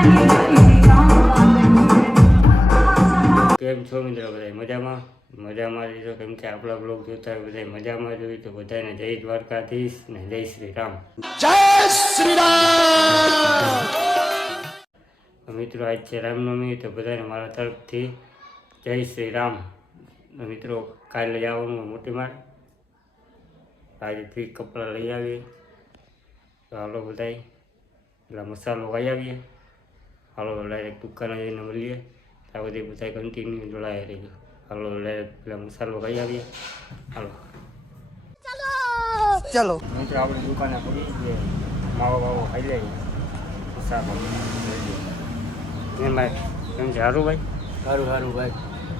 કેમ છો મિત્રો બધા મજામાં મજામાં રહીશો કેમ કે આપણા બ્લોગ જોતા હોય બધા મજામાં જ હોય તો બધાને જય દ્વારકાધીશ ને જય શ્રી રામ. જય શ્રી રામ. મિત્રો આજ છે રામનવમી તો બધાને મારા તરફથી જય શ્રી રામ. મિત્રો કાલે જવાનું મોટી માર આજથી કપડાં લઈ આવીએ તો હાલો બધાય એટલે મસાલો વાઈ આવીએ હાલો ડાયરેક્ટ દુકાને જઈને મળીએ આ બધી બધા કન્ટિન્યુ જોડાયા રહી ગયો હાલો ડાયરેક્ટ પેલા મસાલો વાઈ આવીએ હાલો ચલો મિત્રો આપણે દુકાને પડી જે માવો બાવો ખાઈ લઈએ મસાલો એમ ભાઈ કેમ છે સારું ભાઈ સારું સારું ભાઈ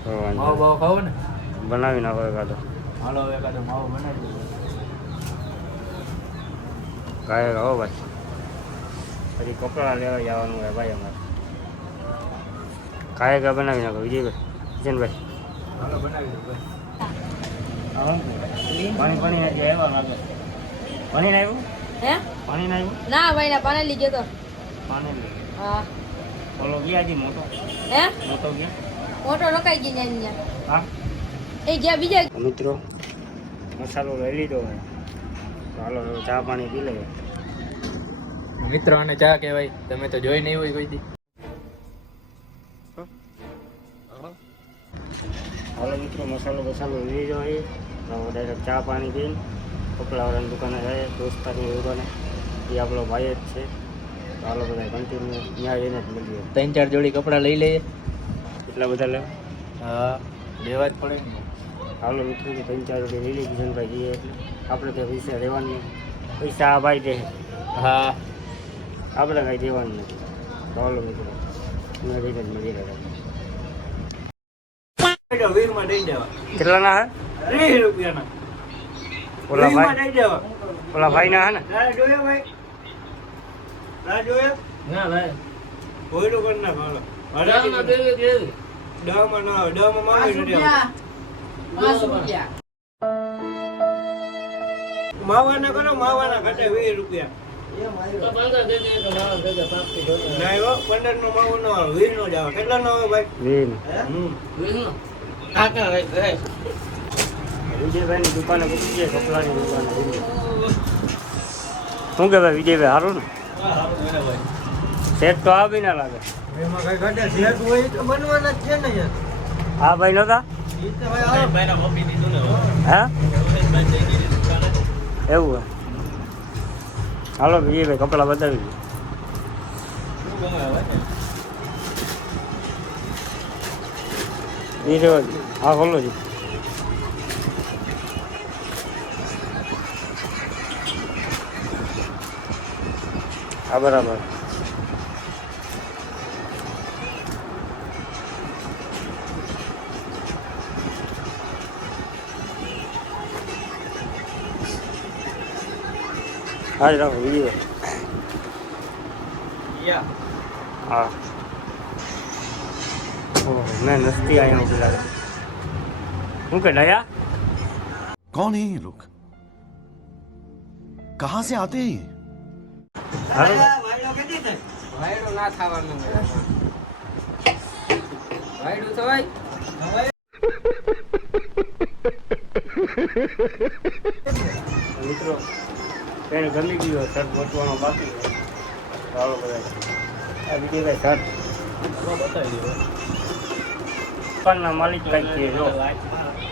તો વાંધો માવો બાવો ખાવો ને નહીં. બનાવી નાખો એકાદો હાલો એકાદો માવો બનાવી દો ગાય હો ભાઈ પછી કપડાં લેવા જવાનું હોય ભાઈ અમારે કાયકા બનાવી નાખો વિજયભાઈ કિશનભાઈ હાલો બનાવી દો ભાઈ પાણી પાણી આજે આવ્યા લાગે પાણી ના આવ્યું હે પાણી ના આવ્યું ના ભાઈ ના પાણી લીધો તો પાણી નહીં. હા ઓલો ગયા હજી મોટો હે મોટો ગયા મોટો રોકાઈ ગઈ ને હા એ ગયા બીજા મિત્રો મસાલો લઈ લીધો હોય તો હાલો હવે ચા પાણી પી લઈએ મિત્રો અને ચા કહેવાય તમે તો જોઈ નહીં હોય કોઈ દી હાલો મિત્રો મસાલો બસાલો લઈ લીધો હોય તો ડાયરેક્ટ ચા પાણી પીને કપડાવાળાની દુકાને જાય દોસ્તારની દુકાને એ આપણો ભાઈ જ છે તો હાલો બધા કન્ટિન્યુ ત્યાં જઈને જ મળીએ 3-4 જોડી કપડાં લઈ લઈએ એટલા બધા લે હા લેવા જ પડે ને હાલો મિત્રો કે 3-4 રૂપિયા લઈ લઈ કિશનભાઈ જઈએ એટલે આપણે ત્યાં પૈસા રહેવાનું નહીં પૈસા આ ભાઈ દે હા આપણે કાંઈ દેવાનું નથી તો હાલો મિત્રો ત્યાં જઈને જ મળી રહ્યા વીરમાં દઈ દેવા કેટલાના હે 30 રૂપિયાના ઓલા ભાઈ દઈ દેવા ઓલા ભાઈ ના હે ને ના જોયો ભાઈ ના જોયો ના ભાઈ કોઈનું કર ના ભાલો દામાં દેવી દેવી દામાં ના આવે દામાં માંગી નથી આવતી માવાના કરો માવાના ઘટે 20 રૂપિયા ના એવો 15 નો માવો નો આવે 20 નો જ આવે કેટલા નો આવે ભાઈ વીન 20 નો કાકા ભાઈ વિજયભાઈની દુકાને પૂછી જાય કપડાની દુકાને શું કે ભાઈ વિજયભાઈ સારું ને સેટ તો આ બી ના લાગે એમાં કઈ ઘટે સેટ હોય તો બનવાના જ છે ને યાર આ ભાઈ નતા ઈ તો ભાઈ ભાઈના મોપી દીધું ને હે એવું હે હાલો વિજયભાઈ કપડાં બતાવી દો એ રહ્યો છે હા ખોલો છે હા બરાબર હા જ રાખો વિજયભાઈ હા ઓહ મેં નસ્તી અહીંયા ઉભી લાગે શું કે દયા कौन है ये लोग कहां से आते हैं ये હાલો વાયડો ના ખાવાનું વાયડો તો ભાઈ મિત્રો એને ગમી ગયો શર્ટ ગોતવાનો બાકી છે ચાલો બધા આ વિજયભાઈ શર્ટ બતાવી દો દુકાનના માલિક કંઈક છે જો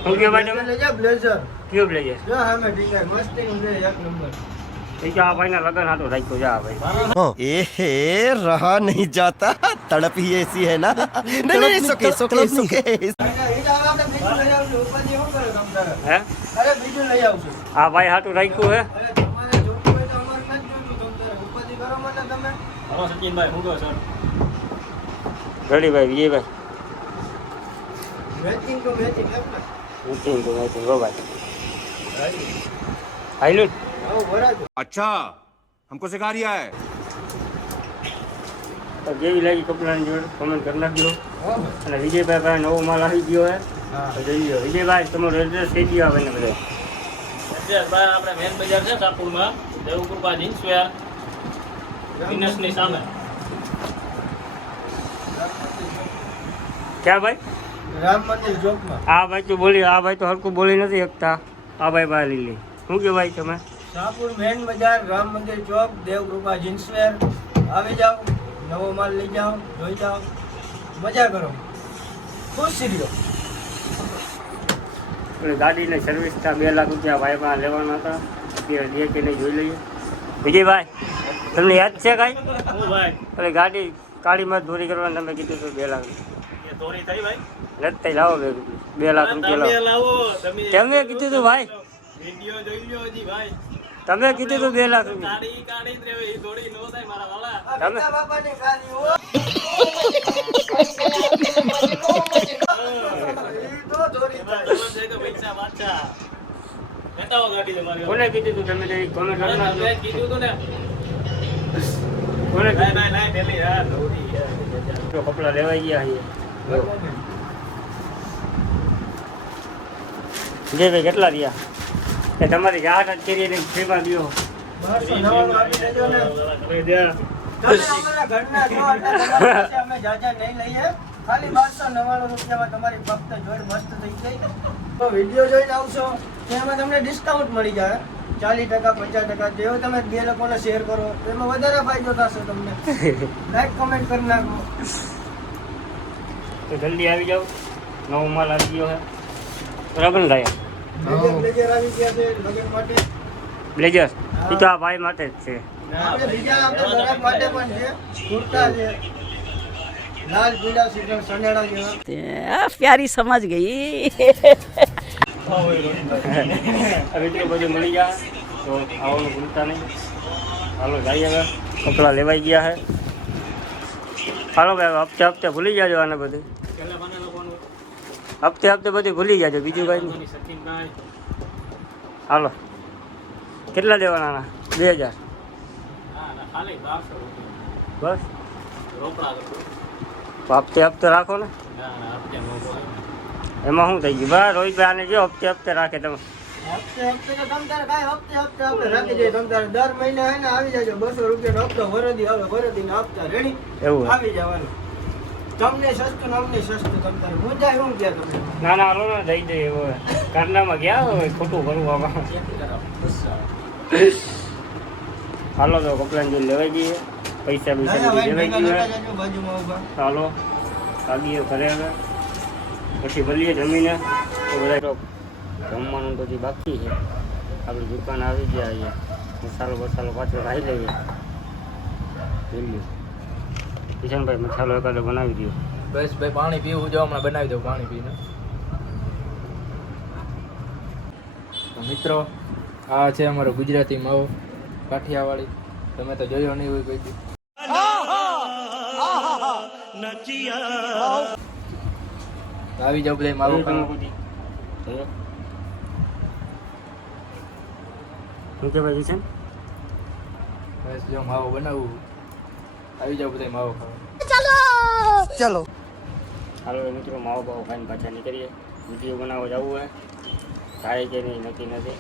શું કહો ભાઈ તમે લેજા બ્લેઝર કયો બ્લેઝર જો હામે ટીશર્ટ મસ્તી નું છે એક નંબર એ કે આ ભાઈના લગન હાટો રાખ્યો જા ભાઈ ए रहा नहीं जाता तड़प ही ऐसी है ना नहीं नहीं सुके सुके सुके હે અરે બીજું લઈ આવશું આ ભાઈ હાટું રાખ્યું હે અરે તમારે જોતું હોય તો અમારે નથી જોતું તમ તારે ઉપાધિ કરો મને તમે હાલો સચિનભાઈ હું કહો સર ગડીભાઈ વિજયભાઈ મેચિંગ તો મેચિંગ એમ ને મેચિંગ ગો ભાઈ હાઈલું આવો ભરાજો अच्छा हमको सिखा रिया है તો જેવી લાગી કપડાની જોડે કોમેન્ટ કરી નાખજો અને વિજયભાઈ પાસે નવો માલ આવી ગયો હે તો જોઈ લો વિજયભાઈ તમારો એડ્રેસ કહી દો ભાઈને બધા આપણે મેન બજાર છે સાપુરમાં દેવકૃપા જીન્સવેર વિનસની સામે ક્યાં ભાઈ? રામ મંદિર ચોકમાં. આ ભાઈ તો બોલી, આ ભાઈ તો હરકું બોલી નથી શકતા. આ ભાઈ બહાર લીલી શું કે ભાઈ તમે? શાહપુર મેન બજાર, રામ મંદિર ચોક, દેવકૃપા જીન્સવેર. આવી જાઓ, નવો માલ લઈ જાઓ, જોઈ જાઓ, મજા કરો, ખુશ રહ્યો. એટલે ગાડીની સર્વિસના 2 લાખ રૂપિયા ભાઈમાં લેવાના હતા. અત્યારે દે કે નહીં જોઈ લઈએ. વિજયભાઈ તમને યાદ છે કાંઈ? હું ભાઈ એટલે ગાડી કાળીમાં દોરી કરવાની તમે કીધું હતું 2 લાખ એ દોરી થઈ ભાઈ નથી લાવો 2 લાખ રૂપિયા તમે લાવો. લાવો તમે તમે કીધું હતું ભાઈ, વિડિયો જોઈ લ્યો હજી ભાઈ તમે કીધું હતું 2 લાખ રૂપિયા. કાઢી જ રહેવે એ દોરી નો થાય મારા વાલા તમે ગીતા બાપાની ગાડી હો. ઈ તો દોરી થાય. તમારે જાય તો પૈસા પાછા બતાવો ગાડી તમારી કોને કીધું હતું તમે? કોમેન્ટ કરી નાખજો. મેં કીધું હતું ને કોને કીધું? ના પેલી હા દોરી તો કપડા લેવાઈ ગયા છે. વિજયભાઈ કેટલા રહ્યા? એ તમારી જાત જ કરી ને ફ્રીમાં દો. 1299 આપી દેજો ને. કરી દે તમે અમારા ઘરના છો એટલે તમારી પાસે અમે જાજા નહીં લઈએ. ખાલી 1299 રૂપિયામાં તમારી ફક્ત જોડ મસ્ત થઈ જાય. તો વિડીયો જોઈને આવશો તો એમાં તમને ડિસ્કાઉન્ટ મળી જાય 40%, 50%. જેવો તમે 2 લોકોને શેર કરો તો એમાં વધારે ફાયદો થશે તમને. લાઈક કમેન્ટ કરી નાખો. તો જલ્દી આવી જાઓ, નવો માલ આવી ગયો છે. બરાબર ને ભાઈ? બ્લેઝર આવી ગયા છે લગ્ન માટે. બ્લેઝર એ તો આ ભાઈ માટે જ છે. આપણે બીજા આપણે દરેક માટે પણ છે. કુર્તા છે, લાલ પીળા સીધા સનેડા જેવા. प्यारी समझ गई હવે મિત્રો બધું મળી જાય તો આવવાનું ભૂલતા નહીં. હાલો જઈએ હવે, કપડાં લેવાઈ ગયા છે. હાલો ભાઈ હપ્તે હપ્તે ભૂલી જાજો આને બધું. પેલા મને લોકોનું હપ્તે હપ્તે બધું ભૂલી જાજો, બીજું કાંઈ નહીં. સચિનભાઈ હાલો કેટલા દેવાના? 2000 હા ખાલી 1200 રૂપિયા બસ. રોકડા કરો હપ્તે હપ્તે રાખો ને, ના હપ્તે મોકો એમાં શું થઈ ગયું? બસ રોહિતભાઈ આને જો હપ્તે હપ્તે રાખે તમે. હપ્તે હપ્તે તો તમ તારે કાંઈ હપ્તે આપણે રાખી દઈએ. તમ તારે દર મહિને હે ને આવી જાજો. 200 રૂપિયાનો હપ્તો વરદી આવે, વરદીના હપ્તા રેડી એવું હે? આવી જવાનું. તમને સસ્તું ને અમને સસ્તું. તમ તારે મુંજાય શું ગયા તમે? ના ના હાલો ને દઈ દે. એવો કારનામાં ગયા હોય ખોટું કરવું આમાં. હાલો તો કપડાં જો લેવાઈ જઈએ, પૈસા ના, પૈસા ભાઈ, લેવાઈ ભેગા ગયા. લેતા જાજો બાજુમાં ઊભા. ચાલો આગીએ ઘરે હવે, પછી મળીએ જમીને. તો બધા તો જમવાનું પછી બાકી છે. આપણી દુકાન આવી ગયા અહીંયા. મસાલો બસાલો પાછો ખાઈ લઈએ. જલ્દી કિશનભાઈ મસાલો એકાદો બનાવી દો. બસ ભાઈ પાણી પીવું જો હમણાં બનાવી દઉં પાણી પીને. તો મિત્રો આ છે અમારો ગુજરાતી માવો કાઠિયાવાડી. તમે તો જોયો નહીં હોય કોઈ દી. આવી જાવ બધા માવો ખાવા. શું કે ભાઈ કિશન? બસ જો માવો બનાવવું. આવી જાવ બધા માવો ખાવા. चलो હાલો મિત્રો માવો બાવો ખાઈને પાછા નીકળીએ. વિડીયો બનાવવા જવું હોય થાય કે નહીં નક્કી નથી.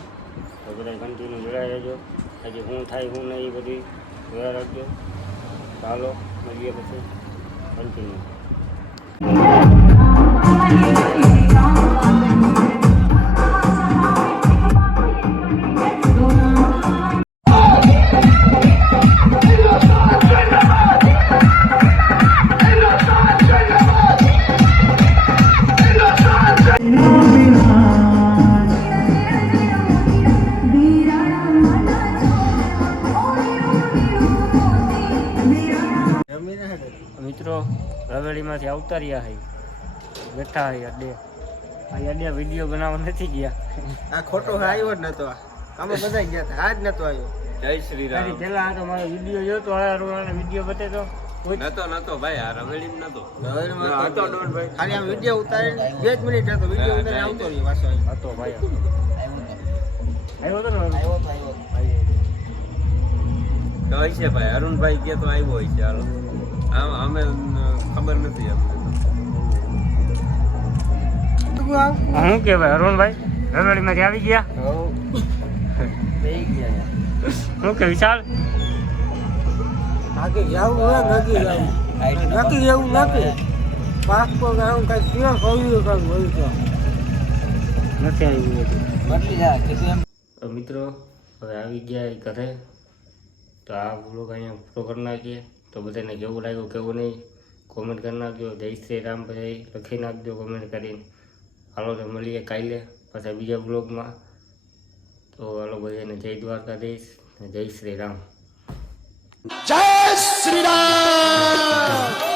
તો બધા કન્ટિન્યુ જોડાઈ રહેજો. હજી શું થાય શું નહીં એ બધી જોયા રાખજો. ચાલો મળીએ પછી કન્ટિન્યુ. મિત્રો રવેડીમાંથી આવતા રહ્યા છે, બેઠા છે અડ્ડે. આ અડ્ડે વિડીયો બનાવવા નથી ગયા. આ ખોટો આવ્યો જ નતો. અમે બધા ગયા હતા, આજ નતો આવ્યો. જય શ્રી રામ પેલા આ તો મારો વિડીયો જોતો આ વિડીયો બતાવ્યો નતો ભાઈ આ રવેડી નતો હતો ડોન ભાઈ. ખાલી આમ વિડિયો ઉતારીને 2 જ મિનિટ હતો. વિડિયો ઉતારીને આવતો રહ્યો પાછો. હતો ભાઈ. આવ્યો હતો ને? તો હોય છે ભાઈ અરુણભાઈ કે તો આવ્યો હોય છે. હાલો આમ અમે ખબર નથી અમને. શું કે ભાઈ અરુણભાઈ રવેડીમાંથી આવી ગયા? શું કે વિશાલ? નાખી જાવું નાખી જાવું નાખી જાવું નાખી પાસપોર્ટ આવું કાંઈ ક્યાં કહ્યું કાંઈ હોય તો નથી આવ્યું બધું. બદલી જાય કીધું એમ તો મિત્રો હવે આવી ગયા એ ઘરે. તો આ બ્લોગ અહીંયા પૂરો કરી નાખીએ. તો બધાને કેવું લાગ્યું કેવું નહીં કોમેન્ટ કરી નાખજો. જય શ્રી રામ પછી લખી નાખજો કોમેન્ટ કરીને. હાલો તો મળીએ કાલે પાછા બીજા બ્લોગમાં. તો હાલો બધાને જય દ્વારકાધીશ ને જય શ્રી રામ. जय श्री राम।